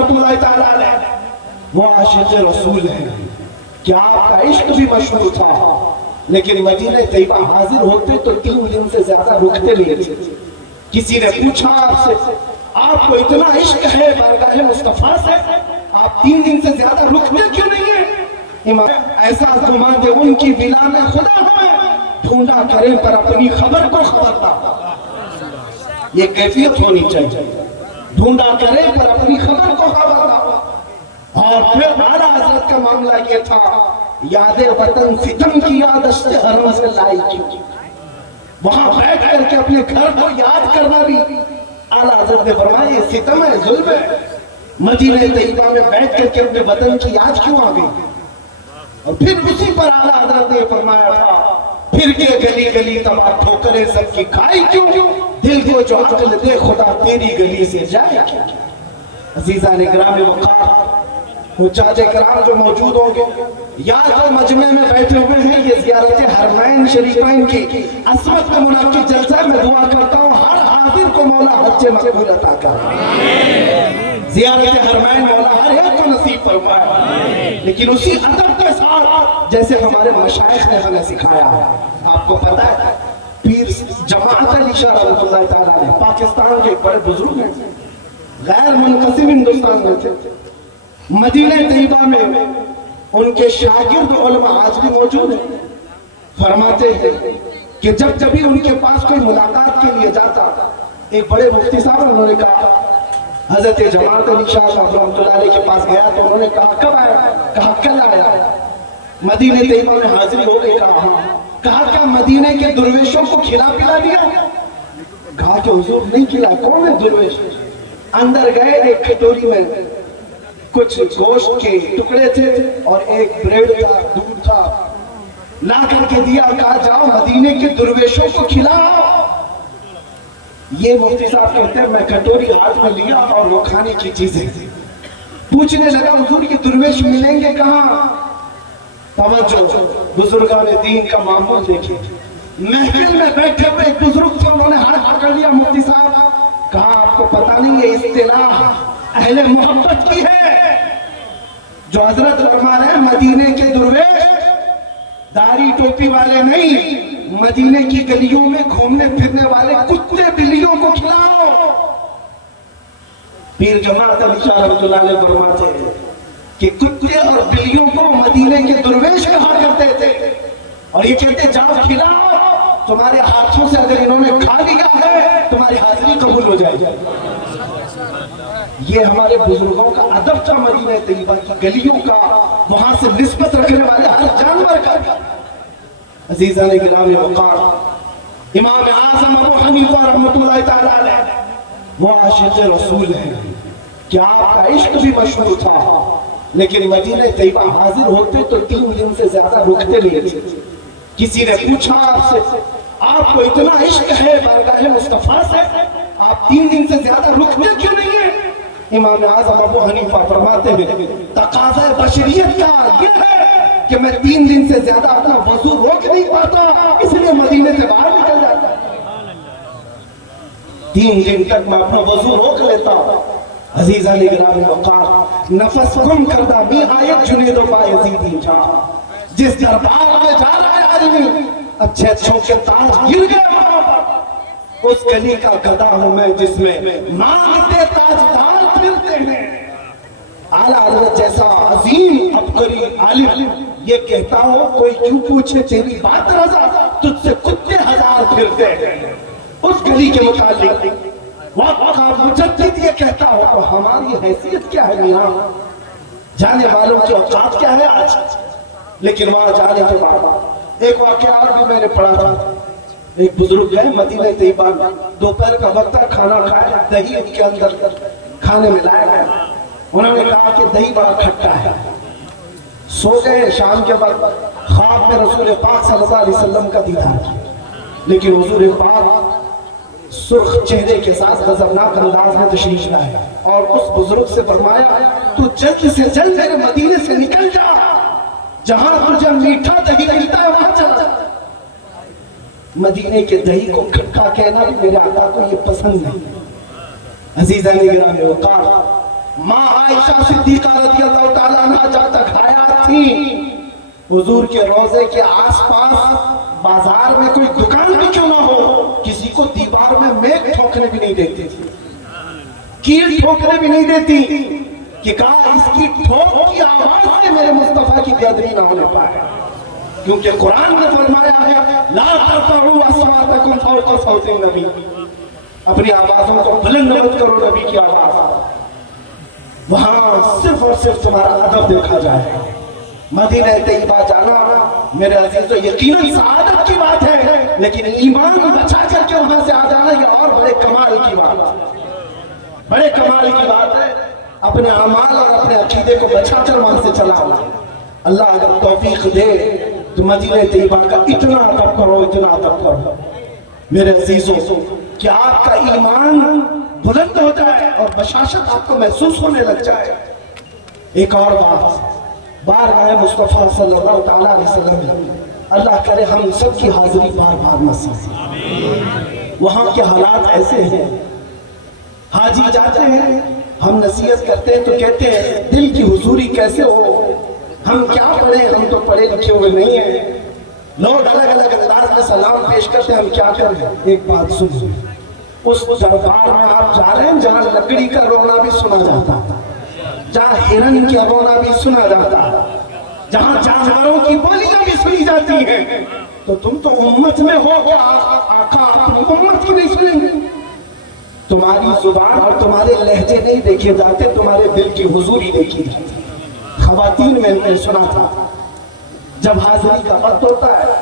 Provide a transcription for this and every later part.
رحمۃ اللہ تعالیٰ علیہ وہ عاشق رسول ہیں کہ آپ کا عشق بھی مشہور تھا، لیکن مدینہ طیبہ حاضر ہوتے تو 3 دن سے زیادہ رکتے نہیں تھے۔ کسی نے پوچھا آپ سے آپ کو اتنا عشق ہے بارگاہ مصطفیٰ سے، آپ 3 دن سے زیادہ رکتے کیوں نہیں ہیں؟ امام ایسا گمان دے ان کی بلا میں خدا ہمیں ڈھونڈا کریں پر اپنی خبر کو خبردار، یہ کیفیت ہونی چاہیے، ڈھونڈا کریں پر اپنی خبر کو خبردار۔ اور پھر اعلیٰ حضرت کا معاملہ یہ تھا، یاد وطن ستم کی یادشت حرم سے لائی کیوں، وہاں بیٹھ کر کے اپنے گھر کو یاد کرنا بھی اعلیٰ حضرت نے فرمایا یہ ستم ہے، ظلم ہے۔ مدینہ طیبہ میں بیٹھ کر کے اپنے وطن کی یاد کیوں آ گئی؟ اور پھر اسی پر اعلیٰ حضرت نے فرمایا تھا، پھر کے گلی گلی تباہ ٹھوکریں سب کی کھائی کیوں، دل کو جو عقل دے خدا تیری گلی سے جائے کیوں۔ عزیزان گرامی وقار، وہ چاچے کرام جو موجود ہوں گے یا جو مجمع میں بیٹھے ہوئے ہیں، یہ زیارت حرمین شریفین کی عظمت میں منعقد جلسہ، میں دعا کرتا ہوں ہر حاضر کو مولا حج مقبول عطا کرے، زیارت حرمین مولا ہر ایک کو نصیب فرمائے، لیکن اسی ادب کے ساتھ جیسے ہمارے مشائخ نے ہمیں سکھایا ہے۔ آپ کو پتہ ہے پیر جماعت علی شاہ رحمۃ اللہ تعالیٰ نے پاکستان کے بڑے بزرگ ہیں، غیر منقسم ہندوستان میں تھے، مدینہ طیبہ میں ان کے شاگرد علماء آج بھی موجود ہیں، فرماتے ہیں کہ جب بھی ان کے پاس کوئی ملاقات کے لیے جاتا، ایک بڑے مفتی صاحب انہوں نے کہا حضرت جماعت علی شاہ رحمۃ اللہ علیہ کے پاس گیا تو انہوں نے کہا کب آیا؟ کہا کل آیا۔ مدینہ طیبہ میں حاضری ہو گئی؟ کہا ہاں۔ کہا کیا مدینہ کے درویشوں کو کھلا پلا دیا؟ کہا کہ حضور نہیں کھلا۔ کون ہے درویش؟ اندر گئے، ایک کٹوری میں کچھ گوشت کے ٹکڑے تھے اور ایک بریڈ کا دودھ تھا، لا کر کے دیا اور کہا جاؤ مدینے کے درویشوں کو کھلاؤ۔ یہ مفتی صاحب کہتے ہیں میں کٹوری ہاتھ میں لیا اور وہ کھانے کی چیزیں پوچھنے لگا حضور یہ درویش ملیں گے کہاں؟ توجہ، بزرگان دین کا معمول دیکھیں، محفل میں بیٹھے ہوئے ایک بزرگ تھے، انہوں نے ہاتھ پکڑ لیا مفتی صاحب، کہا آپ کو پتہ نہیں یہ اصطلاح اہل محبت کی ہے، جو حضرت فرما رہے ہیں مدینے کے درویش داڑھی ٹوپی والے نہیں، مدینے کی گلیوں میں گھومنے پھرنے والے کتے بلیوں کو کھلاؤ۔ پیر جماعت علی شاہ رحمۃ اللہ علیہ فرماتے ہیں کہ کتے اور بلیوں کو مدینے کے درویش کہا کرتے تھے، اور یہ کہتے جاؤ کھلاؤ، تمہارے ہاتھوں سے اگر انہوں نے کھا لیا ہے تمہاری حاضری قبول ہو جائے گی۔ یہ ہمارے بزرگوں کا ادب تھا، مدینہ طیبہ کی گلیوں کا، وہاں سے نسبت رکھنے والے ہر جانور کا۔ عزیزان گرامی وقار، امام اعظم ابو حنیفہ رحمۃ اللہ تعالیٰ علیہ وہ عاشق رسول ہیں کہ آپ کا عشق بھی مشہور تھا، لیکن مدینہ طیبہ حاضر ہوتے تو 3 دن سے زیادہ رکتے نہیں تھے۔ کسی نے پوچھا آپ سے آپ کو اتنا عشق ہے بارگاہ مصطفیٰ سے، آپ 3 دن سے زیادہ رکتے کیوں نہیں ہیں؟ امام اعظم ابو حنیفہ فرماتے ہیں تقاضا بشریت کا یہ ہے کہ میں 3 دن سے زیادہ اپنا وضو روک نہیں پاتا، اس لیے مدینے سے باہر نکل جاتا، 3 دن تک میں اپنا وضو روک لیتا۔ عزیزان گرامی وقار، نفس گم کردہ می آیت جنید و بایزیدی جا، جس دربار میں جا رہا ہے آدمی اچھے اچھوں کے تاج گر گئے وہاں پر، اس گلی کا گدھا ہوں میں جس میں مانگتے تاجدار پھرتے ہیں۔ اعلیٰ حضرت جیسا عظیم عبقری عالم یہ کہتا ہو کوئی کیوں پوچھے تیری بات رضا، تجھ سے کتے 1000 پھرتے ہیں۔ اس گلی کے متعلق وقت کا مجدد یہ کہتا ہو تو ہماری حیثیت کیا ہے میاں، جانے والوں کی اوقات کیا ہے آج۔ لیکن وہاں جانے کے بعد ایک واقعہ اور بھی میں نے پڑھا تھا، ایک بزرگ ہے مدینہ طیبہ میں، دوپہر کا وقت کھانا کھایا، دہی ان کے اندر کھانے میں لایا گیا، انہوں نے کہا کہ دہی بڑا کھٹا ہے، سو گئے۔ شام کے وقت خواب میں رسول پاک صلی اللہ علیہ وسلم کا دیدار کیا، لیکن حضور پاک سرخ چہرے کے ساتھ غضبناک انداز میں تشریف لائے اور اس بزرگ سے فرمایا تو جلد سے جلد میرے مدینے سے نکل جا، جہاں تجھے میٹھا دہی ملتا ہے وہاں چلا جا۔ مدینے کے دہی کو کھٹا کہنا بھی میرے آقا کو یہ پسند نہیں۔ عزیزان گرامی وقار، ماں عائشہ صدیقہ رضی اللہ تعالیٰ عنہ جب تک حیات تھی حضور کے روضے کے آس پاس بازار میں کوئی دکان بھی کیوں نہ ہو کسی کو دیوار میں میک ٹھوکنے بھی نہیں دیتی تھی، کیل ٹھوکنے بھی نہیں دیتی کہ کہا اس کی ٹھوک کی آواز سے میرے مصطفیٰ کی بے ادبی نہ ہونے پائے، کیونکہ قرآن نے فرمایا ہے لا ترفعوا اصواتکم فوق صوت النبی، اپنی آوازوں کو بلند مت کرو نبی کی آواز، وہاں صرف اور صرف تمہارا ادب دیکھا جائے۔ مدینہ طیبہ جانا میرے عزیزو یقیناً سعادت کی بات ہے، لیکن ایمان بچا کر کے وہاں سے آ جانا یہ اور بڑے کمال کی بات ہے، بڑے کمال کی بات ہے۔ اپنے اعمال اور اپنے عقیدے کو بچا کر وہاں سے چلا آنا۔ اللہ اگر توفیق دے تو مدینہ طیبہ کا اتنا ادب کرو، اتنا ادب کرو میرے عزیزو کہ آپ کا ایمان بلند ہو جائے اور بشاشت آپ کو محسوس ہونے لگ جائے۔ ایک اور بات، بارگاہ مصطفیٰ صلی اللہ تعالیٰ علیہ وسلم، اللہ کرے ہم سب کی حاضری بار بار نصیب۔ وہاں کے حالات ایسے ہیں، حاجی جاتے ہیں، ہم نصیحت کرتے ہیں تو کہتے ہیں دل کی حضوری کیسے ہو، ہم کیا پڑھیں، ہم تو پڑھے لکھے ہوئے نہیں ہیں، لوگ الگ الگ انداز میں سلام پیش کرتے ہیں، ہم کیا کریں۔ ایک بات سنیں، اس دربار میں آپ جا رہے ہیں جہاں لکڑی کا رونا بھی سنا جاتا ہے، جہاں ہرن کی رونا بھی سنا جاتا ہے، جہاں جانوروں کی بولیاں بھی سنی جاتی ہیں، تو تم تو امت میں ہو کہ آقا اپنی امت کی نہیں سنیں گے؟ تمہاری زبان اور تمہارے لہجے نہیں دیکھے جاتے، تمہارے دل کی حضوری دیکھی جاتی۔ خواتین میں نے سنا تھا جب حاضری کا وقت ہوتا ہے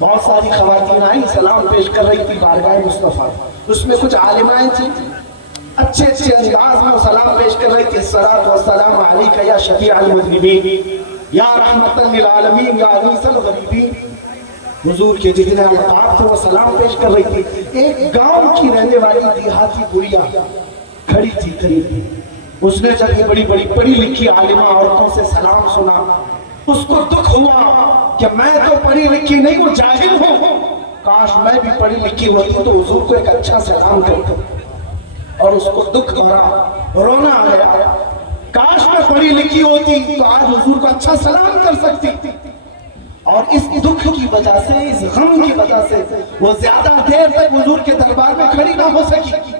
بہت ساری خواتین آئیں سلام پیش کر رہی تھی بارگاہ مصطفیٰ، اس میں کچھ عالمائیں تھیں اچھے اچھے انداز میں سلام پیش کر رہی تھی، الصلاۃ والسلام علیک یا شفیع المذنبین یا رحمت للعالمین یا انیس الغریبین۔ حضور کے جتنے القاب تھے وہ سلام پیش کر رہی تھی۔ ایک گاؤں کی رہنے والی دیہاتی گڑیا کھڑی تھی قریب، اس نے جب یہ بڑی بڑی پڑھی لکھی عالمہ عورتوں سے سلام سنا، اس کو دکھ ہوا کہ میں تو پڑھی لکھی نہیں ہوں، جاہل ہوں، کاش میں بھی پڑھی لکھی ہوتی تو حضور کو ایک اچھا سلام کرتا، اور اس کو دکھ بھرا رونا آ گیا، کاش میں پڑھی لکھی ہوتی تو آج حضور کو اچھا سلام کر سکتی۔ اور اس دکھ کی وجہ سے، اس غم کی وجہ سے وہ زیادہ دیر تک حضور کے دربار میں کھڑی نہ ہو سکی،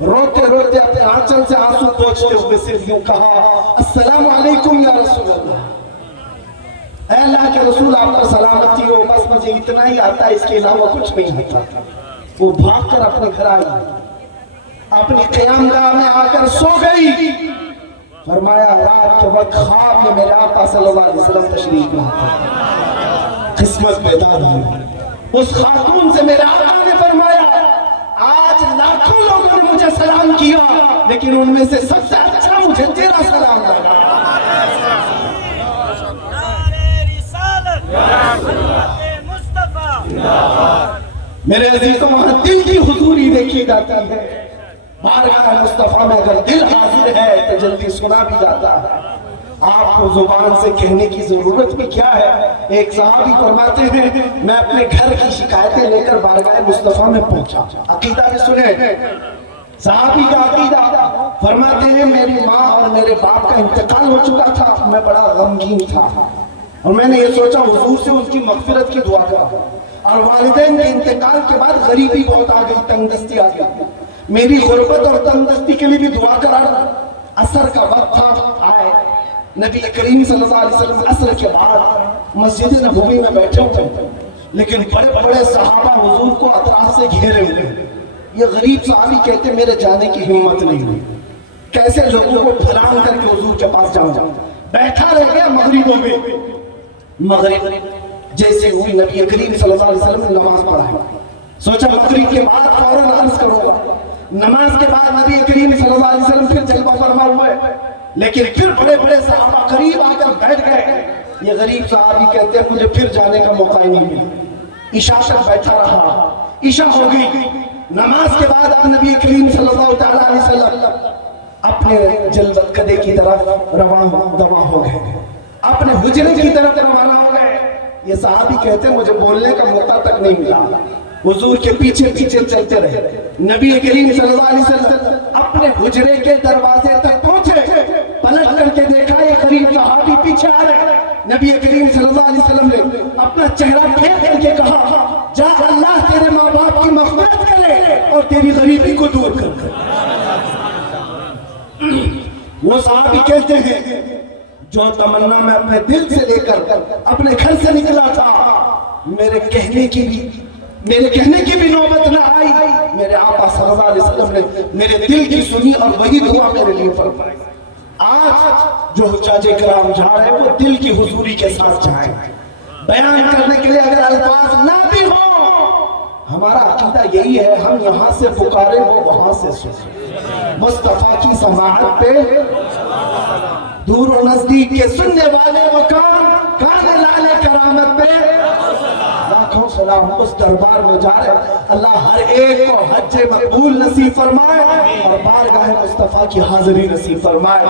روتے روتے اپنے آنچل سے آنسو پوچھتے ہوئے صرف یوں کہا السلام علیکم یا رسول اللہ، اے اللہ کے رسول آپ پر سلامتی ہو، بس مجھے اتنا ہی آتا ہے، اس کے علاوہ کچھ نہیں آتا۔ وہ بھاگ کر اپنے گھر آئی، اپنی قیام گاہ میں آ کر سو گئی، فرمایا رات کے وقت خواب میں میرے آقا صلی اللہ علیہ وسلم تشریف لاتے، قسمت بیدار ہوئی۔ اس خاتون سے میرے آقا نے فرمایا آج لاکھوں لوگوں نے مجھے سلام کیا، لیکن ان میں سے سب سے اچھا مجھے تیرا سلام لگا۔ میرے عزیزوں وہاں دل کی حضوری دیکھی جاتی ہے، بارگاہ مصطفیٰ میں اگر دل حاضر ہے تو جلدی سنا بھی جاتا ہے۔ آپ کو زبان سے کہنے کی ضرورت بھی کیا ہے۔ ایک صحابی فرماتے ہیں میں اپنے گھر کی شکایتیں لے کر بارگاہ مصطفیٰ میں پہنچا، عقیدہ بھی سنیں، صحابی کا عقیدہ فرماتے ہیں میری ماں اور میرے باپ کا انتقال ہو چکا تھا، میں بڑا غمگین تھا، اور میں نے یہ سوچا حضور سے ان کی مغفرت کی دعا کروں، اور والدین کے انتقال کے بعد غریبی بہت آ گئی، تنگ دستی آ گئی، میری غربت اور تنگ دستی کے لیے بھی دعا کرا۔ عصر کا وقت تھا، آئے نبی کریم صلی اللہ علیہ وسلم عصر کے بعد مسجد نبوی میں بیٹھے ہوئے، لیکن بڑے بڑے صحابہ حضور کو اطراف سے گھیرے ہوئے۔ یہ غریب صحابی کہتے میرے جانے کی ہمت نہیں ہوئی، کیسے لوگوں کو پھلان کر کے حضور کے پاس جاؤں، بیٹھا رہ گیا۔ مغرب ہو گئی، مغرب جیسے ہوئی نبی کریم صلی اللہ علیہ وسلم نے نماز پڑھائی، سوچا مغرب کے بعد فوراً عرض کروں گا۔ نماز کے بعد نبی کریم صلی اللہ علیہ وسلم پھر جلوہ فرما ہوئے، لیکن پھر بڑے بڑے صحابہ قریب آ کر بیٹھ گئے۔ یہ غریب صحابی کہتے ہیں مجھے پھر جانے کا موقع ہی نہیں ملا، عشاء تک بیٹھا رہا، عشاء ہو گئی۔ نماز کے بعد اب نبی کریم صلی اللہ تعالیٰ علیہ وسلم اپنے جلوت قدے کی طرف رواں دواں ہو گئے، اپنے حجرے کی طرف روانہ ہو گئے۔ یہ صحابی کہتے ہیں مجھے بولنے کا موقع تک نہیں ملا، حضور کے پیچھے پیچھے چلتے رہے۔ نبی کریم صلی اللہ علیہ وسلم اپنے اپنے حجرے کے دروازے تک پہنچے، پلٹ کر کے دیکھا یہ غریب صحابی پیچھے آ رہے۔ نبی کریم صلی اللہ علیہ وسلم نے اپنا چہرہ پھیر کر کے کہا جا اللہ تیرے ماں باپ کی مغفرت کرے اور تیری غریبی کو دور کر دے۔ وہ صحابی کہتے ہیں جو تمنا میں اپنے دل سے لے کر اپنے گھر سے نکلا تھا، میرے کہنے کی بھی نوبت نہ آئی، میرے آقا صلی اللہ علیہ وسلم نے میرے دل کی سنی اور وہی دعا میرے لیے فرمائی۔ آج جو حجاج کرام جا رہے ہیں وہ دل کی حضوری کے ساتھ جائیں، بیان کرنے کے لیے اگر الفاظ نہ بھی ہوں، ہمارا عقیدہ یہی ہے ہم یہاں سے پکارے وہ وہاں سے سنے، مصطفیٰ کی سماعت پہ دور و نزدیک کے سننے والے کان لالے کرامت پہ لاکھوں سلام اس دربار میں جا رہے۔ اللہ ہر ایک کو حج مقبول نصیب فرمائے اور بارگاہ مصطفیٰ کی حاضری نصیب فرمائے۔